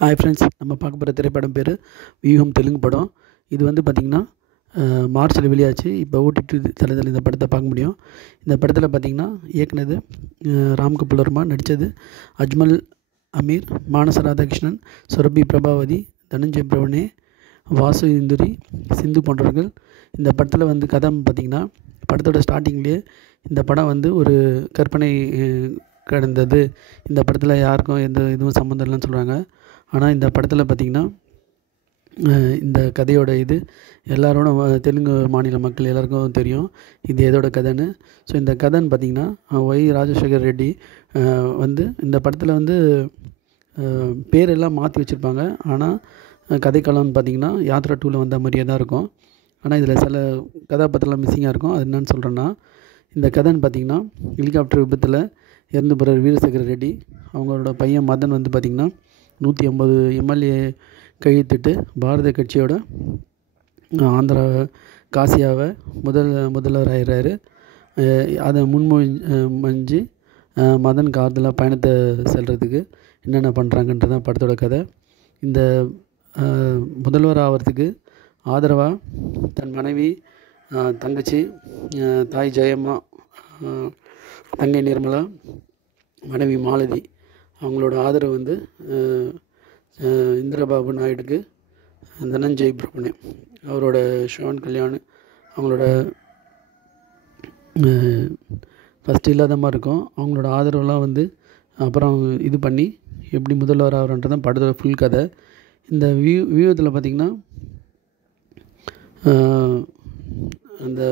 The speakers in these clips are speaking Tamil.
ஹாய் ஃப்ரெண்ட்ஸ், நம்ம பார்க்க போகிற திரைப்படம் பேர் வியூகம். தெலுங்கு படம். இது வந்து பார்த்திங்கன்னா மார்ச்சில் வெளியாச்சு. இப்போ ஓடிடி தளத்தில் இந்த படத்தை பார்க்க முடியும். இந்த படத்தில் பார்த்திங்கன்னா இயக்குனது ராம் கபூர் வர்மா, நடித்தது அஜ்மல் அமீர், மானச ராதாகிருஷ்ணன், சுரபி பிரபாவதி, தனஞ்சய் பிரவனே, வாசு இந்துரி, சிந்து போன்றவர்கள். இந்த படத்தில் வந்து கதை பார்த்திங்கன்னா படத்தோட ஸ்டார்டிங்லேயே இந்த படம் வந்து ஒரு கற்பனை கடந்தது. இந்த படத்தில் யாருக்கும் எந்த இதுவும் சம்மந்தம் இல்லைன்னு சொல்கிறாங்க. ஆனால் இந்த படத்தில் பார்த்திங்கன்னா இந்த கதையோட இது எல்லாரோட தெலுங்கு மாநில மக்கள் எல்லாருக்கும் தெரியும் இது எதோட கதைன்னு. ஸோ இந்த கதைன்னு பார்த்திங்கன்னா ஒய் ராஜசேகர் ரெட்டி வந்து இந்த படத்தில் வந்து பேரெல்லாம் மாற்றி வச்சுருப்பாங்க. ஆனால் கதைக்களம்னு பார்த்திங்கன்னா யாத்ரா 2ல் வந்த மாதிரியே தான் இருக்கும். ஆனால் இதில் சில கதாபாத்திரம்லாம் மிஸ்ஸிங்காக இருக்கும். அது என்னன்னு சொல்கிறேன்னா, இந்த கதைன்னு பார்த்திங்கன்னா ஹெலிகாப்டர் விபத்தில் இறந்து போகிற வீரசேகர் ரெட்டி அவங்களோட பையன் மதன் வந்து பார்த்திங்கன்னா 150 எம்எல்ஏ கையெழுத்திட்டு பாரத கட்சியோட ஆந்திரா காசியாவை முதல்வர் ஆயிடுறாரு. அதை முன்மொழிஞ்சு மதன் கார்தில் பயணத்தை செல்கிறதுக்கு என்னென்ன பண்ணுறாங்கன்றதான் படத்தோட கதை. இந்த முதல்வர் ஆகிறதுக்கு ஆதரவாக தன் மனைவி, தங்கச்சி, தாய் ஜெயம்மா, தங்கை நிர்மலா, மனைவி மாலதி அவங்களோட ஆதரவு வந்து இந்திரபாபு நாயுடுக்கு, தனஞ்சய் பிரபுனே அவரோட ஷோன் கல்யாண் அவங்களோட ஃபஸ்ட்டு இல்லாத மாதிரி இருக்கும். அவங்களோட ஆதரவுலாம் வந்து அப்புறம் இது பண்ணி எப்படி முதல்வர் ஆகிறன்றதான் படத்தோட ஃபுல் கதை. இந்த வியூகத்தில் பார்த்திங்கன்னா அந்த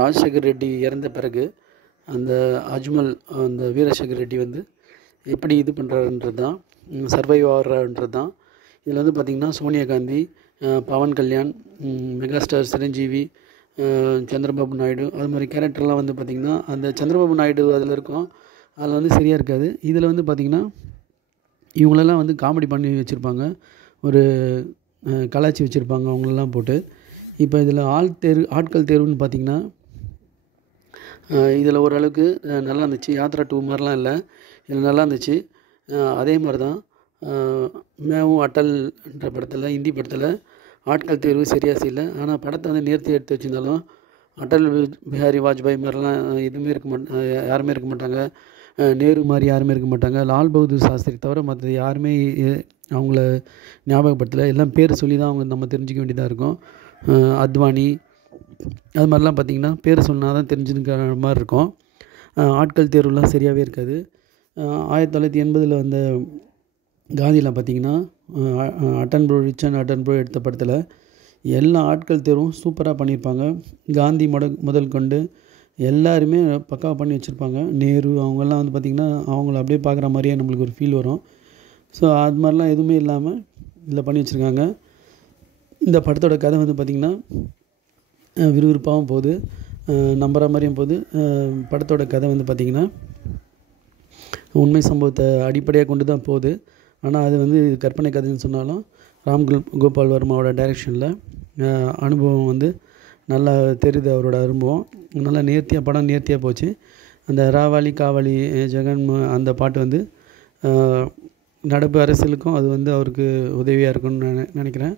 ராஜசேகர் ரெட்டி இறந்த பிறகு அந்த அஜ்மல் அந்த வீரசேகர் ரெட்டி வந்து எப்படி இது பண்ணுறாருன்றது தான், சர்வைவ் ஆகிறாருன்றது தான். இதில் வந்து பார்த்திங்கன்னா சோனியா காந்தி, பவன் கல்யாண், மெகாஸ்டார் சிரஞ்சீவி, சந்திரபாபு நாயுடு, அது மாதிரி கேரக்டர்லாம் வந்து பார்த்திங்கன்னா அந்த சந்திரபாபு நாயுடு அதில் இருக்கும். அதில் வந்து சரியாக இருக்காது. இதில் வந்து பார்த்திங்கன்னா இவங்களெல்லாம் வந்து காமெடி பண்ணி வச்சுருப்பாங்க, ஒரு கலாச்சி வச்சுருப்பாங்க அவங்களெல்லாம் போட்டு. இப்போ இதில் ஆட்கள் தேர்வுன்னு பார்த்திங்கன்னா இதில் ஓரளவுக்கு நல்லா இருந்துச்சு. யாத்ரா 2 மாதிரிலாம் இல்லை, இதில் நல்லா இருந்துச்சு. அதே மாதிரி தான் மேவும் அட்டல்ன்ற படத்தில், ஹிந்தி படத்தில் ஆட்கள் தேர்வு சரியாக செய்யலை. ஆனால் படத்தை வந்து நேர்த்தி எடுத்து வச்சுருந்தாலும் அட்டல் பிஹாரி வாஜ்பாய் மாதிரிலாம் எதுவுமே யாருமே இருக்க மாட்டாங்க. நேரு மாதிரி யாருமே இருக்க மாட்டாங்க. லால் பகதூர் சாஸ்திரி தவிர மற்ற யாருமே அவங்கள ஞாபகப்படுத்தலை. எல்லாம் பேர் சொல்லி தான் அவங்க நம்ம தெரிஞ்சிக்க வேண்டியதாக இருக்கும். அத்வானி அது மாதிரிலாம் பார்த்திங்கன்னா பேர் சொன்னால் தான் தெரிஞ்சுக்கிற மாதிரி இருக்கும். ஆட்கள் தேர்வுலாம் சரியாகவே இருக்காது. 1980 வந்த காந்தியில் பார்த்திங்கன்னா ரிச் அண்ட் அட்டன்புரோ எடுத்த படத்தில் எல்லா ஆட்கள் தேர்வும் சூப்பராக பண்ணியிருப்பாங்க. காந்தி முதல் கொண்டு எல்லாருமே பக்காவாக பண்ணி வச்சுருப்பாங்க. நேரு அவங்கெல்லாம் வந்து பார்த்திங்கன்னா அவங்கள அப்படியே பார்க்குற மாதிரியே நம்மளுக்கு ஒரு ஃபீல் வரும். ஸோ அது மாதிரிலாம் எதுவுமே இல்லாமல் இதில் பண்ணி வச்சுருக்காங்க. இந்த படத்தோட கதை வந்து பார்த்திங்கன்னா விறுவிறுப்பாகவும் போகுது, நம்புகிற மாதிரியும் போகுது. படத்தோட கதை வந்து பார்த்திங்கன்னா உண்மை சம்பவத்தை அடிப்படையாக கொண்டு தான் போகுது. ஆனால் அது வந்து கற்பனை கதைன்னு சொன்னாலும் ராம் கோபால் வர்மாவோட டைரெக்ஷனில் அனுபவம் வந்து நல்லா தெரியுது. அவரோட அனுபவம் நல்லா படம் நேர்த்தியாக போச்சு. அந்த ராவாலி காவாலி ஜெகன் அந்த பாட்டு வந்து நடப்பு அரசியலுக்கும் அது வந்து அவருக்கு உதவியாக இருக்கும்னு நினைக்கிறேன்.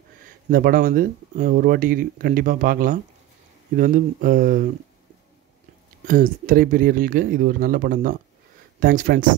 இந்த படம் வந்து ஒரு வாட்டி கண்டிப்பாக பார்க்கலாம். இது வந்து திரைப்பிரியர்களுக்கு இது ஒரு நல்ல படம் தான். Thanks friends.